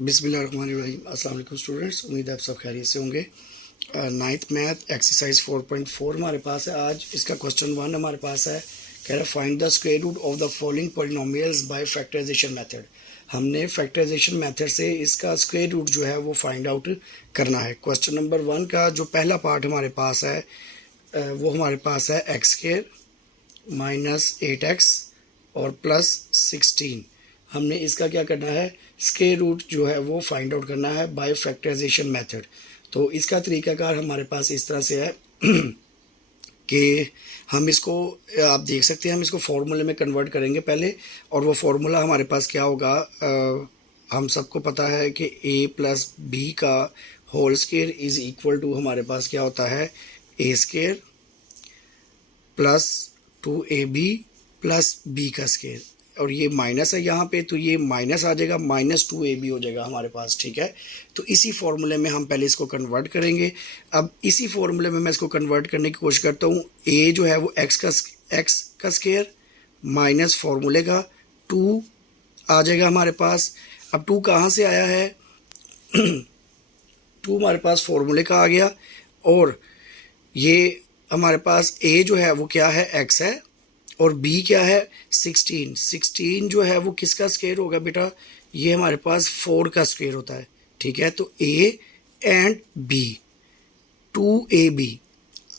बिस्मिल्लाहिर्रहमानिर्रहीम। अस्सलाम वालेकुम स्टूडेंट्स, उम्मीद है आप सब खैरियत से होंगे। नाइन्थ मैथ एक्सरसाइज 4.4 हमारे पास है। आज इसका क्वेश्चन 1 हमारे पास है। कह रहा है find the square root of the following polynomials by factorization method. हमने फैक्टराइजेशन मेथड से इसका स्क्वायर रूट जो है वो फाइंड आउट करना है। क्वेश्चन नंबर 1 का जो पहला पार्ट हमारे पास है वो हमारे पास है एक्स स्क्वायर माइनस 8x और प्लस 16। हमने इसका क्या करना है, स्क्वायर रूट जो है वो फाइंड आउट करना है बाय फैक्टराइजेशन मेथड। तो इसका तरीकाकार हमारे पास इस तरह से है कि हम इसको, आप देख सकते हैं, हम इसको फार्मूले में कन्वर्ट करेंगे पहले। और वो फार्मूला हमारे पास क्या होगा, हम सबको पता है कि a प्लस बी का whole square is equal to हमारे पास क्या होता है, a square plus 2ab plus B का स्क्वायर। और ये माइनस है यहाँ पे, तो ये माइनस आ जाएगा, माइनस 2ab हो जाएगा हमारे पास। ठीक है, तो इसी फॉर्मूले में हम पहले इसको कन्वर्ट करेंगे। अब इसी फॉर्मूले में मैं इसको कन्वर्ट करने की कोशिश करता हूँ। a जो है वो x का स्क्वायर माइनस फॉर्मूले का 2 आ जाएगा हमारे पास। अब 2 कहाँ से आया है 2 हमारे पास फॉर्मूले का आ गया। और ये हमारे पास a जो है वो क्या है, x है, और b क्या है 16 जो है वो किसका स्क्वायर होगा बेटा, ये हमारे पास 4 का स्क्वायर होता है। ठीक है, तो a एंड b 2ab,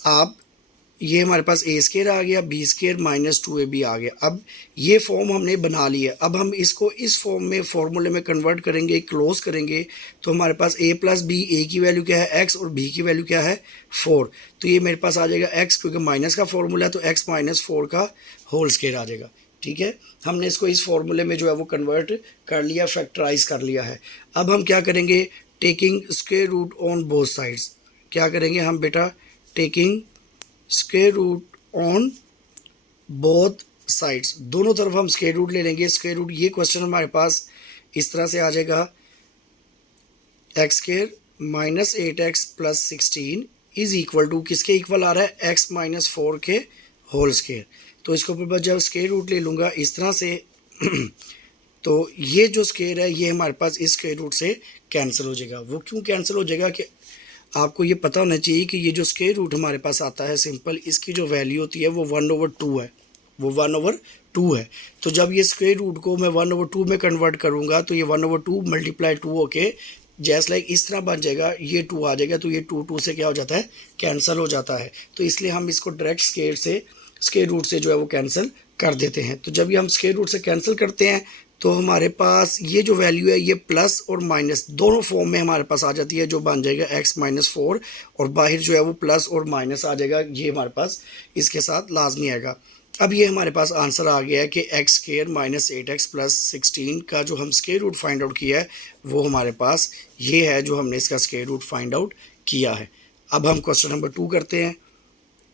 आप ये हमारे पास a स्क्वायर आ गया, b स्क्वायर माइनस 2ab आ गया। अब ये फॉर्म हमने बना लिया। अब हम इसको इस फॉर्म में फॉर्मूले में कन्वर्ट करेंगे, क्लोज करेंगे। तो हमारे पास a प्लस बी, a की वैल्यू क्या है x और b की वैल्यू क्या है 4। तो ये मेरे पास आ जाएगा x, क्योंकि माइनस का फॉर्मूला है तो x माइनस 4 का होल स्क्वायर आ जाएगा। ठीक है, हमने इसको इस फॉर्मूले में जो है वो कन्वर्ट कर लिया, फैक्टराइज कर लिया है। अब हम क्या करेंगे, taking square root on both sides. क्या करेंगे हम बेटा, taking square root on both sides, दोनों तरफ हम स्क्वायर रूट ले लेंगे। स्क्वायर रूट, ये क्वेश्चन हमारे पास इस तरह से आ जाएगा, x square minus 8x plus 16 is equal to, किसके इक्वल आ रहा है, x माइनस 4 के होल स्क्वायर। तो इसको ऊपर जब स्क्वायर रूट ले लूँगा इस तरह से तो ये जो स्क्वायर है ये हमारे पास इस स्क्वायर रूट से कैंसिल हो जाएगा। वो क्यों कैंसिल हो जाएगा कि आपको ये पता होना चाहिए कि ये जो स्क्वायर रूट हमारे पास आता है सिंपल, इसकी जो वैल्यू होती है वो 1/2 है, वो 1/2 है। तो जब ये स्क्वायर रूट को मैं 1/2 में कन्वर्ट करूँगा तो ये 1/2 मल्टीप्लाई 2 होके जैसे लाइक इस तरह बन जाएगा, ये 2 आ जाएगा। तो ये 2 से क्या हो जाता है, कैंसिल हो जाता है। तो इसलिए हम इसको डायरेक्ट स्क्वायर रूट से जो है वो कैंसिल कर देते हैं। तो जब ये हम स्क्वायर रूट से कैंसिल करते हैं तो हमारे पास ये जो वैल्यू है ये प्लस और माइनस दोनों फॉर्म में हमारे पास आ जाती है, जो बन जाएगा x माइनस 4, और बाहर जो है वो प्लस और माइनस आ जाएगा। ये हमारे पास इसके साथ लाजमी आएगा। अब ये हमारे पास आंसर आ गया है कि x square minus 8x plus 16 का जो हम स्क्वायर रूट फाइंड आउट किया है वो हमारे पास ये है, जो हमने इसका स्क्वायर रूट फाइंड आउट किया है। अब हम क्वेश्चन नंबर 2 करते हैं।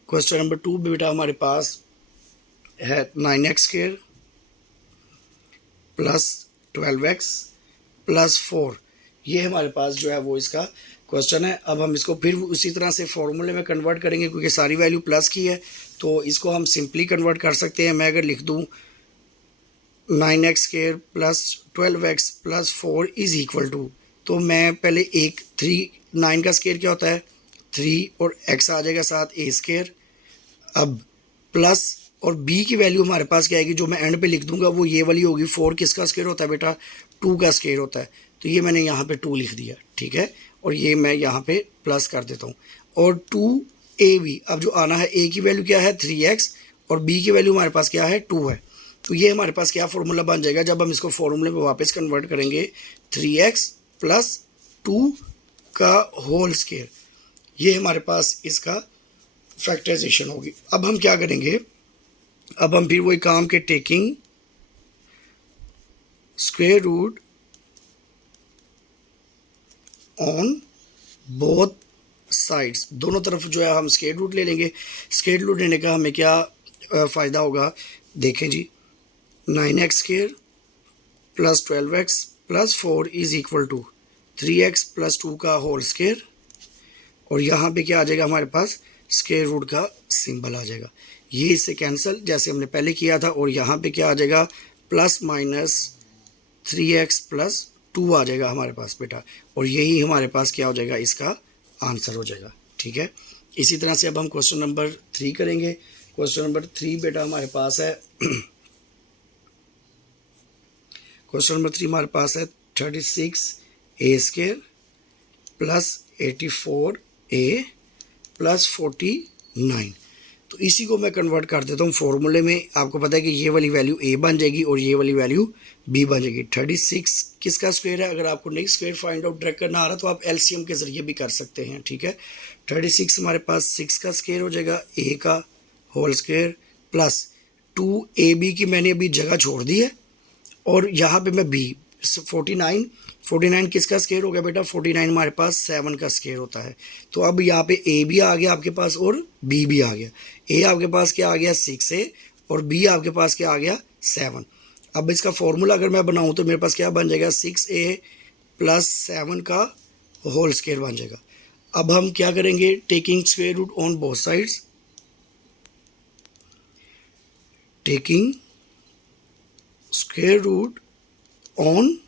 क्वेश्चन नंबर 2 बेटा हमारे पास है 9x square plus 12x plus 4। ये हमारे पास जो है वो इसका क्वेश्चन है। अब हम इसको फिर उसी तरह से फॉर्मूले में कन्वर्ट करेंगे, क्योंकि सारी वैल्यू प्लस की है तो इसको हम सिंपली कन्वर्ट कर सकते हैं। मैं अगर लिख दूँ 9x square plus 12x plus 4 is equal to, तो मैं पहले 9 का स्क्वायर क्या होता है 3, और x आ जाएगा साथ a स्क्वायर। अब प्लस और b की वैल्यू हमारे पास क्या आएगी, जो मैं एंड पे लिख दूंगा वो ये वाली होगी। 4 किसका स्क्वायर होता है बेटा, 2 का स्क्वायर होता है। तो ये मैंने यहाँ पे 2 लिख दिया। ठीक है, और ये मैं यहाँ पे प्लस कर देता हूँ। और 2ab, अब जो आना है a की वैल्यू क्या है 3x और b की वैल्यू हमारे पास क्या है 2 है। तो ये हमारे पास क्या फॉर्मूला बन जाएगा, जब हम इसको फॉर्मूले में वापस कन्वर्ट करेंगे, 3x प्लस 2 का होल स्क्वायर। ये हमारे पास इसका फैक्टराइजेशन होगी। अब हम क्या करेंगे, अब हम फिर वही काम के taking square root on both sides, दोनों तरफ जो है हम स्क्वायर रूट ले लेंगे। स्क्वायर रूट लेने का हमें क्या फ़ायदा होगा, देखें जी, 9x square plus 12x plus 4 is equal to 3x plus 2 का होल स्क्वायर। और यहाँ पे क्या आ जाएगा हमारे पास, स्क्वायर रूट का सिंबल आ जाएगा। ये इससे कैंसिल जैसे हमने पहले किया था। और यहाँ पे क्या आ जाएगा, प्लस माइनस 3x प्लस 2 आ जाएगा हमारे पास बेटा, और यही हमारे पास क्या हो जाएगा, इसका आंसर हो जाएगा। ठीक है, इसी तरह से अब हम क्वेश्चन नंबर 3 करेंगे। क्वेश्चन नंबर 3 बेटा हमारे पास है क्वेश्चन नंबर 3 हमारे पास है 36a² प्लस 84a प्लस 49। तो इसी को मैं कन्वर्ट कर देता हूँ फॉर्मूले में। आपको पता है कि ये वाली वैल्यू a बन जाएगी और ये वाली वैल्यू b बन जाएगी। 36 किसका स्क्वायर है? अगर आपको नहीं स्क्वायर फाइंड आउट डायरेक्ट करना आ रहा तो आप एलसीएम के जरिए भी कर सकते हैं। ठीक है, 36 हमारे पास 6 का स्क्वायर हो जाएगा, a का होल स्क्वायर प्लस 2ab की मैंने अभी जगह छोड़ दी है, और यहाँ पे मैं b 49 किसका स्क्वायर हो गया बेटा? 49 हमारे पास 7 का स्क्वायर होता है। तो अब यहाँ पे a भी आ गया आपके पास और b भी आ गया। a आपके पास क्या आ गया? 6a, और b आपके पास क्या आ गया? 7। अब इसका फॉर्मूला अगर मैं बनाऊँ तो मेरे पास क्या बन जाएगा? 6a प्लस 7 का होल स्क्वायर बन जाएगा। अब हम क्या करेंगे? Taking square root on both sides, taking square root on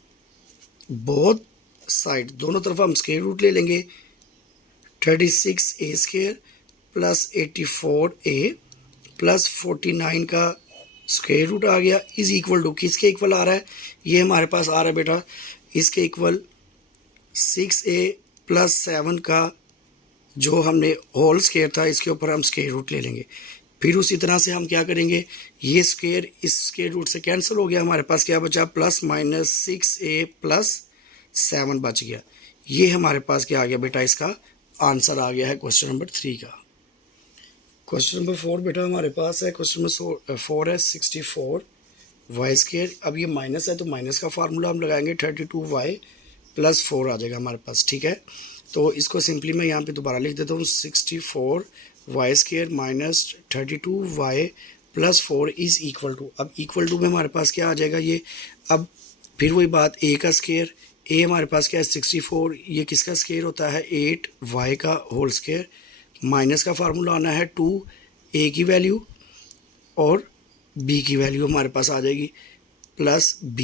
both side, दोनों तरफ हम स्क्वायर रूट ले लेंगे। 36a² प्लस 84a प्लस 49 का स्क्वायर रूट आ गया, इज इक्वल टू किसके इक्वल आ रहा है? ये हमारे पास आ रहा है बेटा इसके इक्वल 6a प्लस 7 का जो हमने होल स्क्वायर था, इसके ऊपर हम स्क्वायर रूट ले लेंगे। फिर उसी तरह से हम क्या करेंगे? ये स्क्वायर इस स्क्वायर रूट से कैंसिल हो गया, हमारे पास क्या बचा? प्लस माइनस 6a प्लस 7 बच गया। ये हमारे पास क्या आ गया बेटा? इसका आंसर आ गया है क्वेश्चन नंबर 3 का। क्वेश्चन नंबर 4 बेटा हमारे पास है, क्वेश्चन नंबर 4 है 64y²। अब ये माइनस है तो माइनस का फार्मूला हम लगाएंगे, 32y प्लस 4 आ जाएगा हमारे पास। ठीक है, तो इसको सिंपली मैं यहाँ पे दोबारा लिख देता हूँ, 64y² minus 32y plus 4 is equal to, अब इक्वल टू में हमारे पास क्या आ जाएगा? ये अब फिर वही बात, a का स्क्वायर, a हमारे पास क्या है? 64, ये किसका स्क्वायर होता है? 8y का होल स्क्वायर, माइनस का फार्मूला आना है 2a की वैल्यू और b की वैल्यू हमारे पास आ जाएगी प्लस b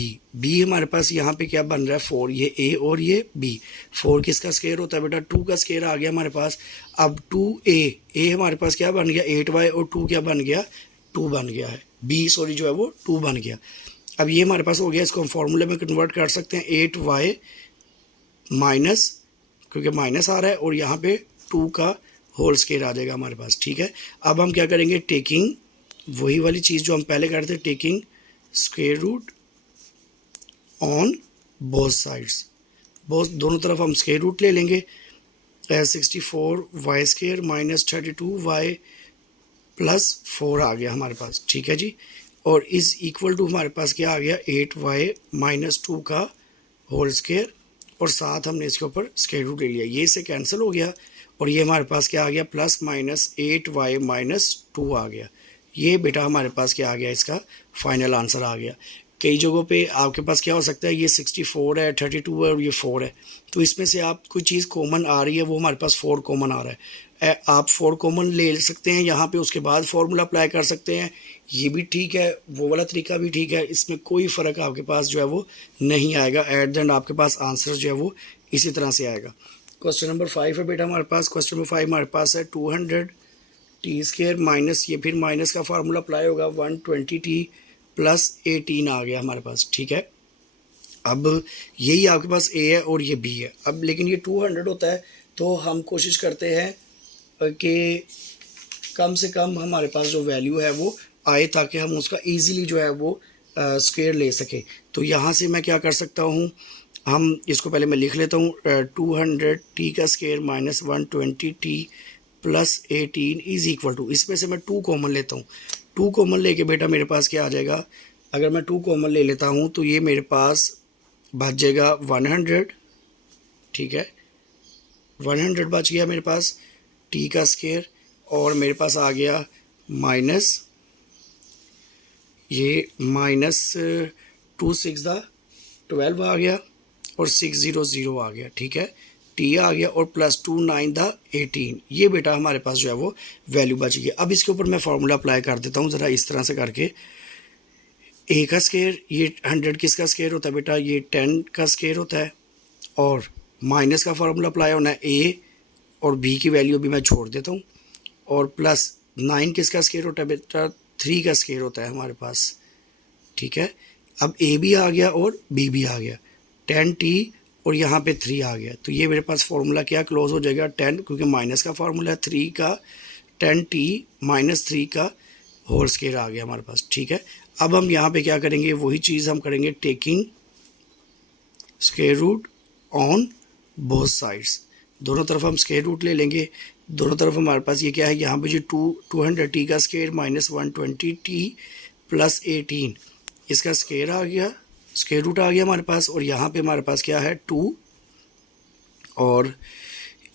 हमारे पास यहाँ पे क्या बन रहा है? 4, ये a और ये b। 4 किसका स्क्वायर होता है बेटा? 2 का स्क्वायर आ गया हमारे पास। अब 2a हमारे पास क्या बन गया? 8y, और 2 क्या बन गया? 2 बन गया है, b सॉरी जो है वो 2 बन गया। अब ये हमारे पास हो गया, इसको हम फॉर्मूले में कन्वर्ट कर सकते हैं, 8y माइनस, क्योंकि माइनस आ रहा है, और यहाँ पे 2 का होल स्क्वायर आ जाएगा हमारे पास। ठीक है, अब हम क्या करेंगे? टेकिंग वही वाली चीज़ जो हम पहले करते थे, taking square root on both sides, दोनों तरफ हम स्क्वायर रूट ले लेंगे। 64y² माइनस 32y प्लस 4 आ गया हमारे पास। ठीक है जी, और इज इक्वल टू हमारे पास क्या आ गया? 8y माइनस 2 का होल स्क्वायर, और साथ हमने इसके ऊपर स्क्वायर रूट ले लिया, ये से कैंसिल हो गया, और ये हमारे पास क्या आ गया? प्लस माइनस 8y माइनस 2 आ गया। ये बेटा हमारे पास क्या आ गया? इसका फाइनल आंसर आ गया। कई जगहों पे आपके पास क्या हो सकता है? ये 64 है, 32 है और ये 4 है, तो इसमें से आप कोई चीज़ कॉमन आ रही है, वो हमारे पास 4 कॉमन आ रहा है। आप 4 कॉमन ले सकते हैं यहाँ पे, उसके बाद फॉर्मूला अप्लाई कर सकते हैं, ये भी ठीक है, वो वाला तरीका भी ठीक है, इसमें कोई फ़र्क आपके पास जो है वो नहीं आएगा। एट द एंड आपके पास आंसर जो है वो इसी तरह से आएगा। क्वेश्चन नंबर 5 है बेटा हमारे पास। क्वेश्चन नंबर 5 हमारे पास है 200t² माइनस, ये फिर माइनस का फार्मूला अप्लाई होगा, 120t प्लस 18 आ गया हमारे पास। ठीक है, अब यही आपके पास a है और ये b है। अब लेकिन ये 200 होता है, तो हम कोशिश करते हैं कि कम से कम हमारे पास जो वैल्यू है वो आए, ताकि हम उसका इजीली जो है वो स्क्वायर ले सकें। तो यहाँ से मैं क्या कर सकता हूँ? हम इसको पहले मैं लिख लेता हूँ, 200t का square minus 120t plus 18 is equal to, इसमें से मैं 2 कॉमन लेता हूँ। 2 कॉमन लेके बेटा मेरे पास क्या आ जाएगा? अगर मैं 2 कॉमन ले लेता हूँ तो ये मेरे पास बच जाएगा 100। ठीक है, 100 बच गया मेरे पास t का स्क्वायर, और मेरे पास आ गया माइनस, ये माइनस 2 6 12 आ गया, और 600 आ गया। ठीक है, t आ गया, और प्लस 2 9 18, ये बेटा हमारे पास जो है वो वैल्यू बच गई। अब इसके ऊपर मैं फार्मूला अप्लाई कर देता हूँ ज़रा इस तरह से करके, ए का स्केयर, ये 100 किसका स्केयर होता है बेटा, ये 10 का स्केयर होता है, और माइनस का फार्मूला अप्लाई होना है, ए और बी की वैल्यू भी मैं छोड़ देता हूँ, और प्लस 9 किसका स्केयर होता है बेटा, 3 का स्केयर होता है हमारे पास, ठीक है। अब ए भी आ गया और बी भी आ गया, 10t और यहाँ पे 3 आ गया, तो ये मेरे पास फार्मूला क्या क्लोज हो जाएगा, 10, क्योंकि माइनस का फार्मूला है 3 का, 10t माइनस 3 का होल स्केयर आ गया हमारे पास, ठीक है। अब हम यहाँ पे क्या करेंगे, वही चीज़ हम करेंगे, taking square root on both sides, दोनों तरफ हम स्क्वायर रूट ले लेंगे, दोनों तरफ हमारे पास ये क्या है, यहाँ पे जो 200t का स्क्वायर माइनस 120t प्लस 18 इसका स्क्वायर आ गया, स्क्वायर रूट आ गया हमारे पास, और यहाँ पे हमारे पास क्या है 2, और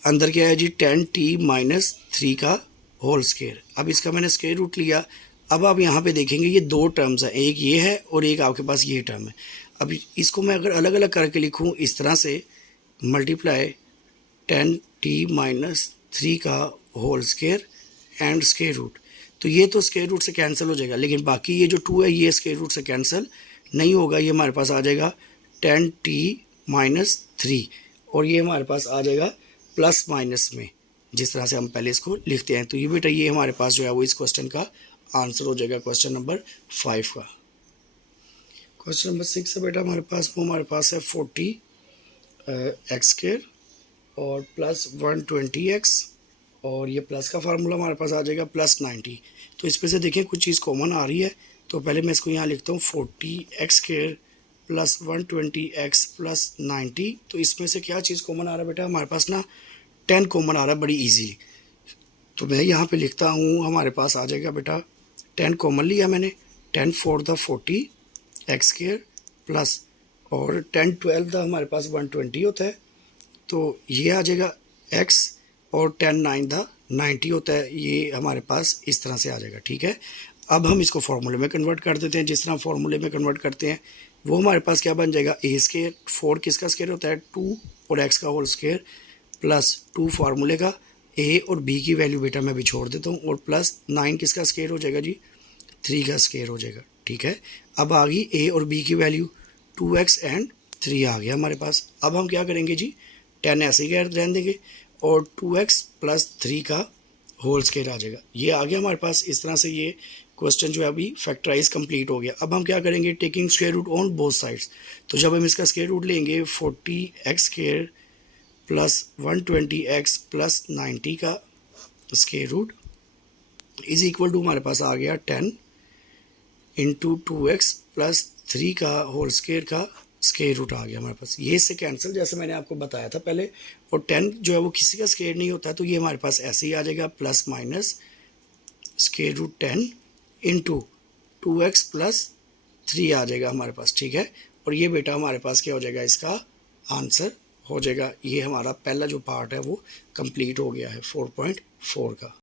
अंदर क्या है जी 10t माइनस 3 का होल स्क्वायर। अब इसका मैंने स्क्वायर रूट लिया। अब आप यहाँ पे देखेंगे ये दो टर्म्स हैं, एक ये है और एक आपके पास ये टर्म है। अब इसको मैं अगर अलग अलग करके लिखूँ इस तरह से, मल्टीप्लाई 10t माइनस 3 का whole square and square root, तो ये तो स्क्वायर रूट से कैंसिल हो जाएगा, लेकिन बाकी ये जो 2 है ये स्क्वायर रूट से कैंसिल नहीं होगा, ये हमारे पास आ जाएगा 10t माइनस 3, और ये हमारे पास आ जाएगा प्लस माइनस में, जिस तरह से हम पहले इसको लिखते हैं। तो ये बेटा ये हमारे पास जो है वो इस क्वेश्चन का आंसर हो जाएगा, क्वेश्चन नंबर 5 का। क्वेश्चन नंबर 6 है बेटा हमारे पास, वो हमारे पास है 40 एक्स स्क्वायर और प्लस 120x, और ये प्लस का फार्मूला हमारे पास आ जाएगा प्लस 90। तो इस पर से देखें कुछ चीज़ कॉमन आ रही है, तो पहले मैं इसको यहाँ लिखता हूँ 40x square plus 120x plus 90। तो इसमें से क्या चीज़ कॉमन आ रहा है बेटा, हमारे पास ना 10 कॉमन आ रहा है बड़ी ईजीली। तो मैं यहाँ पे लिखता हूँ, हमारे पास आ जाएगा बेटा 10 कॉमन लिया मैंने, 10 4 द 40x स्क्वायर प्लस, और 10 12 द हमारे पास 120 होता है, तो ये आ जाएगा x, और 10 9 द 90 होता है, ये हमारे पास इस तरह से आ जाएगा, ठीक है। अब हम इसको फार्मूले में कन्वर्ट कर देते हैं, जिस तरह फार्मूले में कन्वर्ट करते हैं वो हमारे पास क्या बन जाएगा, ए स्क्वायर, 4 किसका स्क्वायर होता है 2 और x का होल स्क्वायर, प्लस 2 फार्मूले का, ए और बी की वैल्यू बेटा मैं भी छोड़ देता हूँ, और प्लस 9 किसका स्क्वायर हो जाएगा जी, 3 का स्क्वायर हो जाएगा, ठीक है। अब आ गई ए और बी की वैल्यू, 2x एंड 3 आ गया हमारे पास। अब हम क्या करेंगे जी, 10 ऐसे ही रहने देंगे, और 2x प्लस 3 का होल स्क्वायर आ जाएगा, ये आ गया हमारे पास। इस तरह से ये क्वेश्चन जो है अभी फैक्टराइज कंप्लीट हो गया। अब हम क्या करेंगे, taking square root on both sides, तो जब हम इसका स्क्वायर रूट लेंगे 40x square plus 120x plus 90 का square root is equal to हमारे पास आ गया 10 इंटू 2x प्लस 3 का होल स्क्वायर का स्क्वायर रूट आ गया हमारे पास। ये इससे कैंसिल, जैसे मैंने आपको बताया था पहले, और 10 जो है वो किसी का स्क्वायर नहीं होता, तो ये हमारे पास ऐसे ही आ जाएगा, plus minus square root 10 into 2x plus 3 आ जाएगा हमारे पास, ठीक है। और ये बेटा हमारे पास क्या हो जाएगा, इसका आंसर हो जाएगा। ये हमारा पहला जो पार्ट है वो कंप्लीट हो गया है 4.4 का।